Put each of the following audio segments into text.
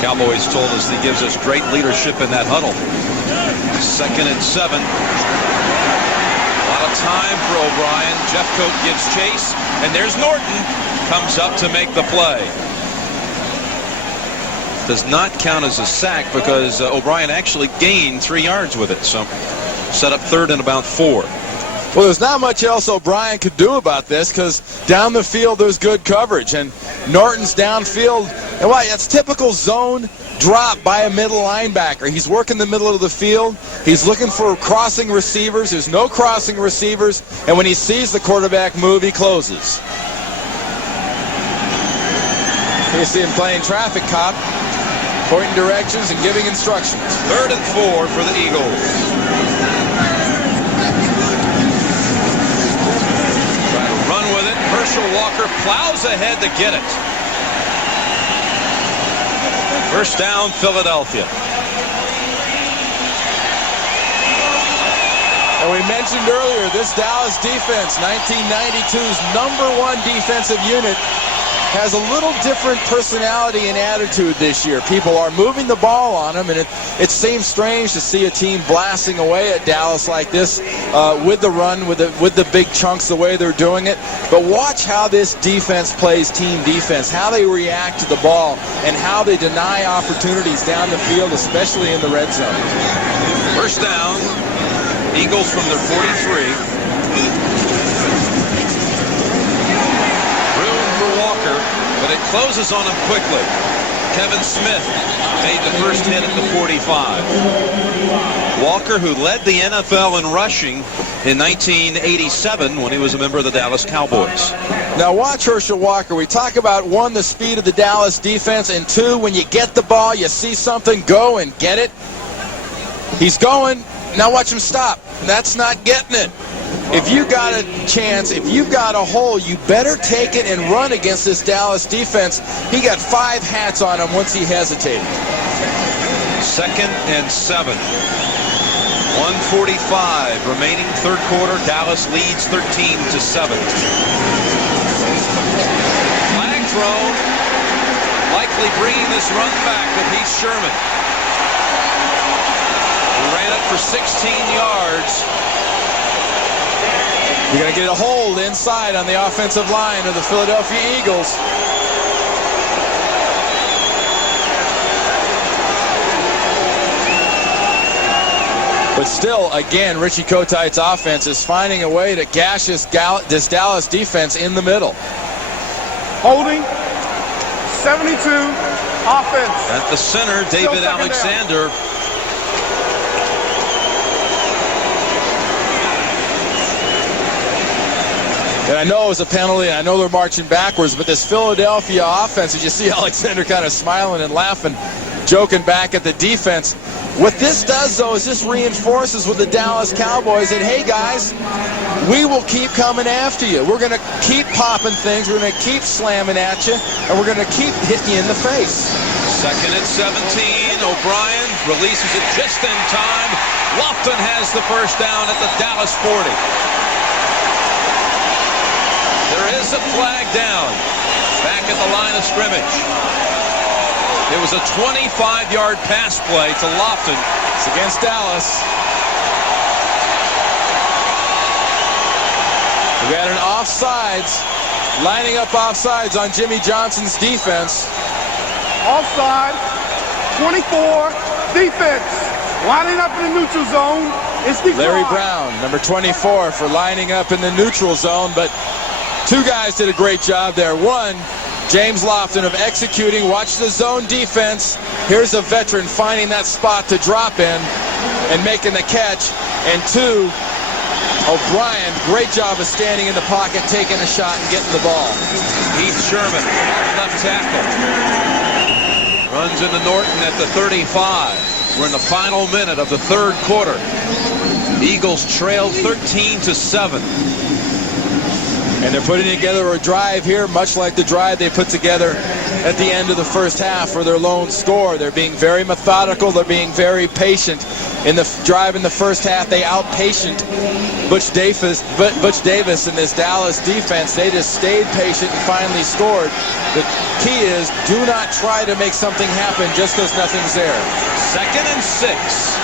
Cowboys told us he gives us great leadership in that huddle. 2nd and 7. A lot of time for O'Brien. Jeffcoat gives chase, and there's Norton. Comes up to make the play. Does not count as a sack because O'Brien actually gained 3 yards with it. So set up 3rd and about 4. Well, there's not much else O'Brien could do about this because down the field there's good coverage, and Norton's downfield, and why, that's typical zone drop by a middle linebacker. He's working the middle of the field. He's looking for crossing receivers. There's no crossing receivers, and when he sees the quarterback move, he closes. You see him playing traffic cop, pointing directions and giving instructions. 3rd and 4 for the Eagles. Herschel Walker plows ahead to get it. First down, Philadelphia. And we mentioned earlier, this Dallas defense, 1992's #1 defensive unit, has a little different personality and attitude this year. People are moving the ball on them, and it seems strange to see a team blasting away at Dallas like this with the run, with the big chunks, the way they're doing it. But watch how this defense plays team defense, how they react to the ball, and how they deny opportunities down the field, especially in the red zone. First down, Eagles from their 43. But it closes on him quickly. Kevin Smith made the first hit at the 45. Walker, who led the NFL in rushing in 1987 when he was a member of the Dallas Cowboys. Now watch Herschel Walker. We talk about, 1, the speed of the Dallas defense, and 2, when you get the ball, you see something, go and get it. He's going. Now watch him stop. That's not getting it. If you got a chance, if you've got a hole, you better take it and run against this Dallas defense. He got 5 hats on him once he hesitated. 2nd and 7. 1:45 remaining, 3rd quarter. Dallas leads 13-7. Flag thrown. Likely bringing this run back with Heath Sherman. He ran it for 16 yards. You're going to get a hold inside on the offensive line of the Philadelphia Eagles. But still, again, Richie Kotite's offense is finding a way to gash this Dallas defense in the middle. Holding, 72, offense. At the center, David Alexander. And I know it was a penalty, and I know they're marching backwards, but this Philadelphia offense, as you see Alexander kind of smiling and laughing, joking back at the defense. What this does, though, is this reinforces with the Dallas Cowboys that, hey, guys, we will keep coming after you. We're going to keep popping things. We're going to keep slamming at you, and we're going to keep hitting you in the face. 2nd and 17. O'Brien releases it just in time. Lofton has the first down at the Dallas 40. There is a flag down back at the line of scrimmage. It was a 25-yard pass play to Lofton. It's against Dallas. We got an offsides, lining up offsides on Jimmy Johnson's defense. Offside, 24, defense. Lining up in the neutral zone. It's Larry Brown, number 24, for lining up in the neutral zone, but 2 guys did a great job there. 1, James Lofton, of executing. Watch the zone defense. Here's a veteran finding that spot to drop in and making the catch. And 2, O'Brien, great job of standing in the pocket, taking a shot and getting the ball. Heath Sherman, left tackle. Runs into Norton at the 35. We're in the final minute of the 3rd quarter. Eagles trail 13-7. And they're putting together a drive here, much like the drive they put together at the end of the first half for their lone score. They're being very methodical. They're being very patient. in the drive in the first half. They outpatient Butch Davis and this Dallas defense. They just stayed patient and finally scored. The key is, do not try to make something happen just because nothing's there. 2nd and 6.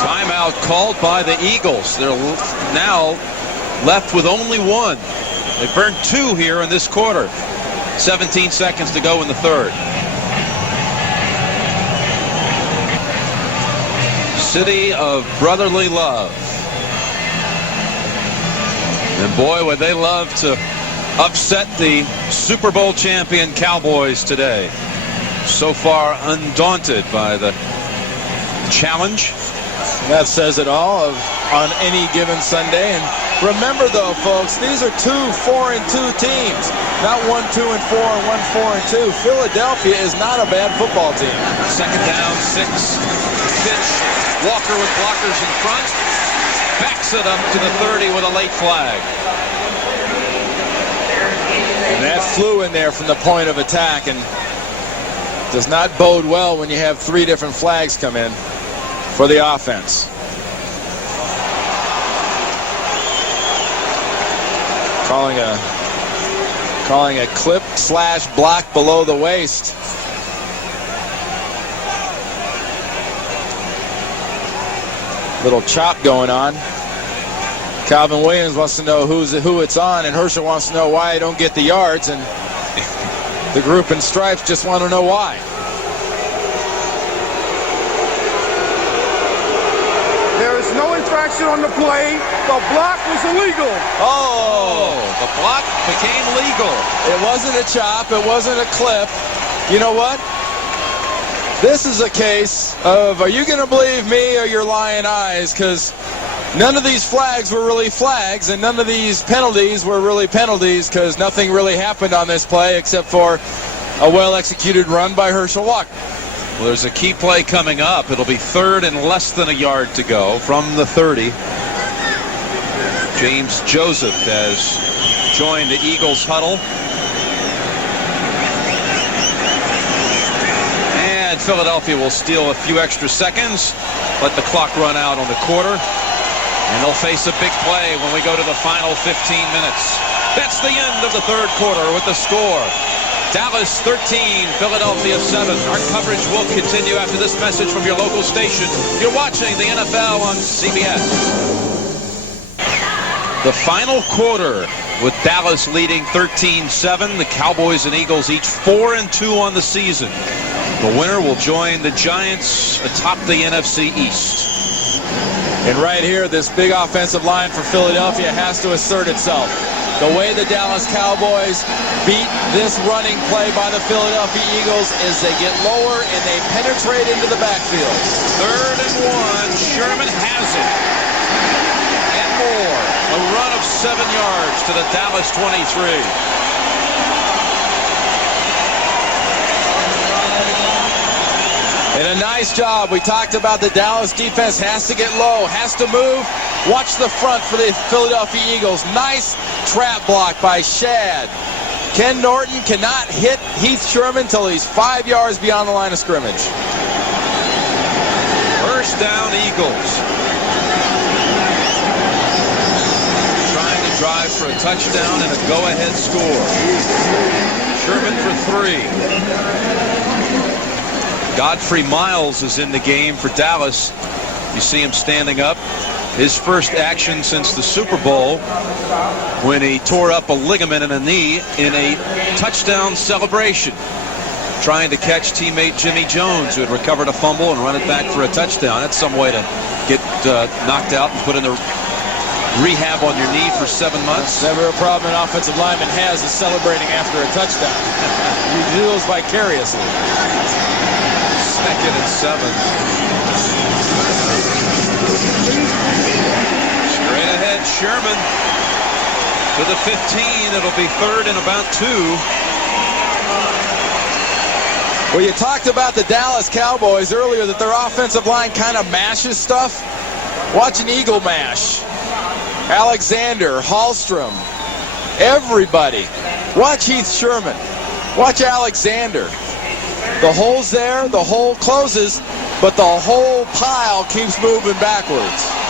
Timeout called by the Eagles. They're now left with only one. They burned 2 here in this quarter. 17 seconds to go in the third. City of brotherly love. And boy, would they love to upset the Super Bowl champion Cowboys today. So far undaunted by the challenge. That says it all on any given Sunday. And remember, though, folks, these are 2 4-2 teams, not 1 2-4 and 1 4-2. Philadelphia is not a bad football team. 2nd down, 6. Pitch. Walker with blockers in front. Backs it up to the 30 with a late flag. And that flew in there from the point of attack and does not bode well when you have 3 different flags come in for the offense. Calling a clip/block below the waist. Little chop going on. Calvin Williams wants to know who it's on, and Herschel wants to know why I don't get the yards, and the group in stripes just want to know why. There is no infraction on the play. The block was illegal. Oh, the block became legal. It wasn't a chop. It wasn't a clip. You know what? This is a case of, are you going to believe me or your lying eyes? Because none of these flags were really flags, and none of these penalties were really penalties, because nothing really happened on this play except for a well-executed run by Herschel Walker. Well, there's a key play coming up. It'll be 3rd and less than a yard to go from the 30. James Joseph has joined the Eagles huddle. And Philadelphia will steal a few extra seconds, let the clock run out on the quarter, and they'll face a big play when we go to the final 15 minutes. That's the end of the third quarter with the score. Dallas 13, Philadelphia 7. Our coverage will continue after this message from your local station. You're watching the NFL on CBS. The final quarter with Dallas leading 13-7. The Cowboys and Eagles each 4-2 on the season. The winner will join the Giants atop the NFC East. And right here, this big offensive line for Philadelphia has to assert itself. The way the Dallas Cowboys beat this running play by the Philadelphia Eagles is they get lower and they penetrate into the backfield. 3rd and 1. Sherman has it. And more. A run of 7 yards to the Dallas 23. And a nice job. We talked about the Dallas defense has to get low, has to move. Watch the front for the Philadelphia Eagles. Nice trap block by Shad. Ken Norton cannot hit Heath Sherman until he's 5 yards beyond the line of scrimmage. First down, Eagles. Trying to drive for a touchdown and a go-ahead score. Sherman for 3. Godfrey Miles is in the game for Dallas. You see him standing up. His first action since the Super Bowl when he tore up a ligament in a knee in a touchdown celebration, trying to catch teammate Jimmy Jones, who had recovered a fumble and run it back for a touchdown. That's some way to get knocked out and put in the rehab on your knee for 7 months. Never a problem an offensive lineman has is celebrating after a touchdown. You do those vicariously. 2nd and 7. Straight ahead, Sherman to the 15. It'll be 3rd and about 2. Well, you talked about the Dallas Cowboys earlier, that their offensive line kind of mashes stuff. Watch an Eagle mash. Alexander, Hallstrom, everybody Watch Heath Sherman. Watch Alexander. The hole's there, the hole closes, but the whole pile keeps moving backwards.